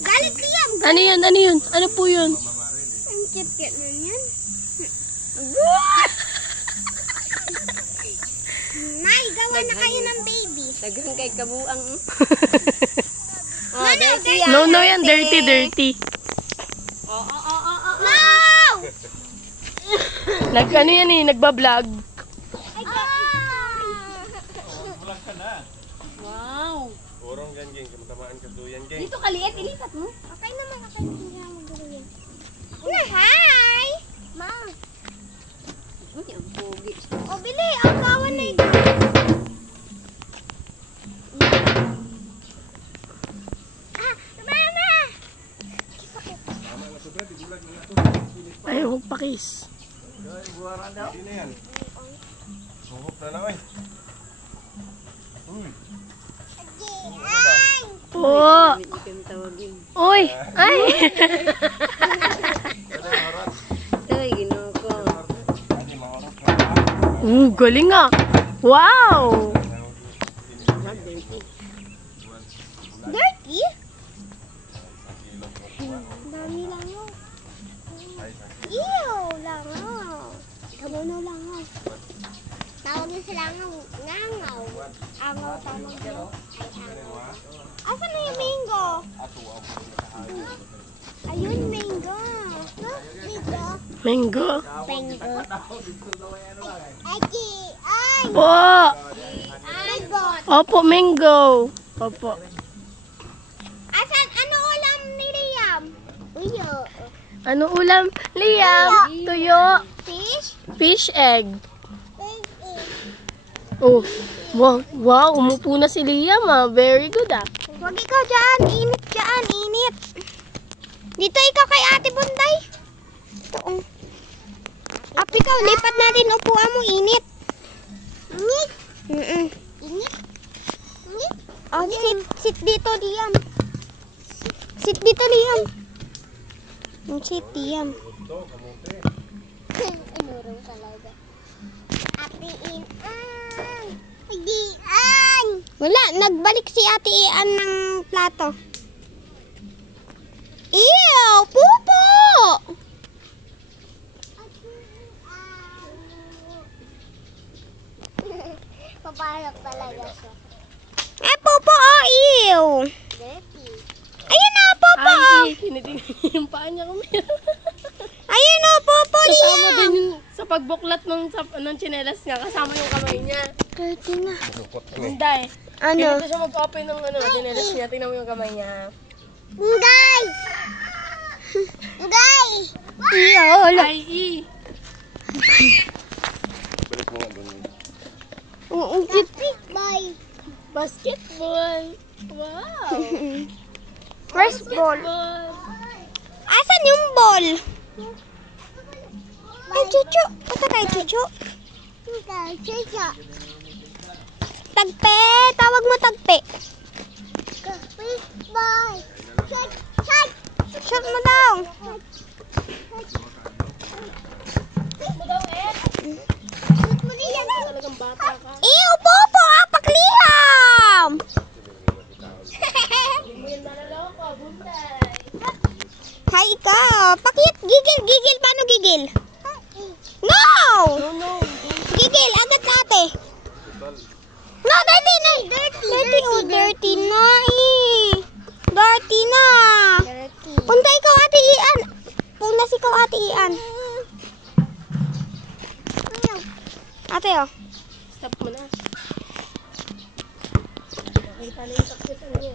Galit Liam. Ano yun? Ano yun? Ano po yun? Ang cute-cute na yun. Nay, gawa na kayo ng baby. Daghang kay kabuang. Oh, dirty yan. No, no yan. Dirty, dirty. Oh. No! Ano yan eh? Nagbablog. Vlog ka na. Wow. Orong ganggeng, kamatamaan ka duyan geng. Dito kaliit, ilipat mo. Okay naman, okay naman. Hindi naman magulong. Na, hi! Ma. Uy, ang pogi. O, bili. Ang kawan na ito. Mama! Ay, huwag pakis. Hindi na yan. Sungkop na na eh. Uy. Oo. Hindi kami tawagin. Uy. Ay. Ay, ginoo ko. Galing ah. Wow. Dirty? Dami lang yun. Ew, langaw. Kamu na langaw. Tawag niyo sa langaw. Ngangaw. Angaw tawag niyo. Ay, angaw. Asan na yung mango? Ayun, mango. Mango. Mango. Aji, ay. Po. Mango. Opo, mango. Opo. Asan? Ano ulam ni Liam? Uyo. Ano ulam? Liam. Tuyo. Fish? Fish egg. Oh. Wow. Wow. Umupo na si Liam ah. Very good ah. Huwag ikaw dyan. Init dyan. Init. Dito ikaw kay Ate Bunday. Ito. Ap, ikaw. Lipat natin upuan mo. Init. Init? Init? Init? Oh, sit dito, Liam. Sit dito, Liam. Sit, Liam. Inurong talaga. Ate Ian. Ian. Wala, nagbalik si Ate Ian ng plato. Ew, pupo! Papalak talaga siya. Eh, pupo, oh, ew. Dirty. Ayun na, pupo, oh. Ay, tinitingnan yung paa niya kumira. Ayun na, pupo, Kasama Liam. din yung sa pagbuklat ng tsinelas niya. Kasama yung kamay niya. Dirty na. Hindi. Ano? Dito siya mag-open ng tsinelas niya. Tingnan mo yung kamay niya. Ngay! Ngay! Ew, Ay, Balik mo nga doon. ang cute. Bye. basketball. Wow. First ball. Ball. Asan yung ball? Ay, Chuchu. Ito kay Chuchu. Chuchu. Tagpe. Tawag mo tagpe. Ball. Shot. Shot. Shot mo daw. Shot mo niya. Talagang bata ka. Ew, popo. Pakliham. Hindi mo yan malaloko. Bunday. Hay ikaw. Pakit. Gigil. Gigil. Paano gigil? No! No, no. Gigil. Agad ate. No, dirty na. Dirty. Oh, dirty na eh. Dirty na. Punta ikaw ate Ian. Punas ikaw ate Ian. Ate oh. Stop mo na. Nakita na yung sakit niya.